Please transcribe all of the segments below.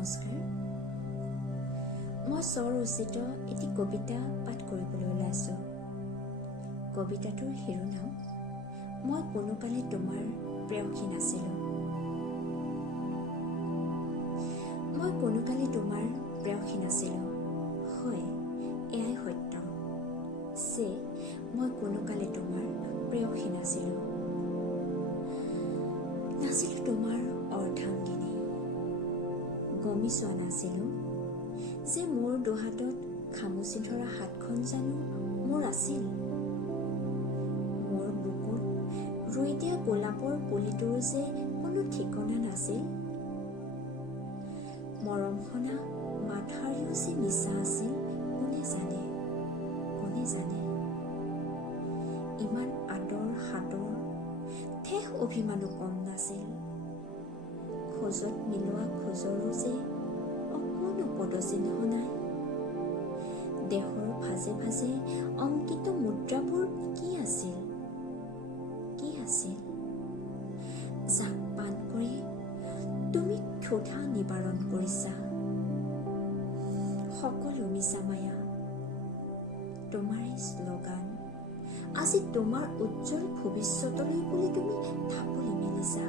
নমস্কাৰ। মই স্বৰচিত এটি কবিতা পাঠ কৰিবলৈ ওলাইছোঁ। কবিতাটোৰ শিৰোনাম মই কোনোকালে তোমাৰ প্ৰেয়সী নাছিলোঁ। মই কোনোকালে তোমাৰ প্ৰেয়সী নাছিলোঁ। হয়, এয়াই সত্য যে মই কোনোকালে তোমাৰ প্ৰেয়সী নাছিলোঁ। নাছিলোঁ তোমাৰ অৰ্ধাংগিনী। গমি চোৱা নাছিলোঁ যে মোৰ দুহাতত খামুচি ধৰা হাতখন জানো মোৰ আছিল। মোৰ বুকুত ৰুই দিয়া গোলাপৰ পুলিটোৰ যে কোনো ঠিকনা নাছিল। মৰমসনা মাতষাৰিও যে মিছা আছিল, কোনে জানে, কোনে জানে। ইমান আদৰ সাদৰ ঠেহ অভিমানো কম নাছিল। খোজত মিলোৱা খোজৰো যে অকণো পদচিহ্ন নাই। দেহৰ ভাজে ভাজে অংকিত মুদ্ৰাবোৰ কি আছিল, কি আছিল? যাক পান কৰি তুমি ক্ষুধা নিবাৰণ কৰিছা। সকলো মিছা মায়া, তোমাৰেই শ্লোগান। আজি তোমাৰ উজ্জ্বল ভৱিষ্যতলৈ বুলি তুমি ঢাপলি মেলিছা।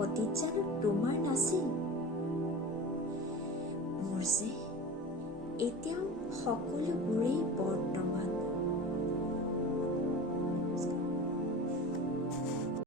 অতীত জানো তোমাৰ নাছিল? মোৰ যে এতিয়াও সকলোবোৰেই বৰ্তমান।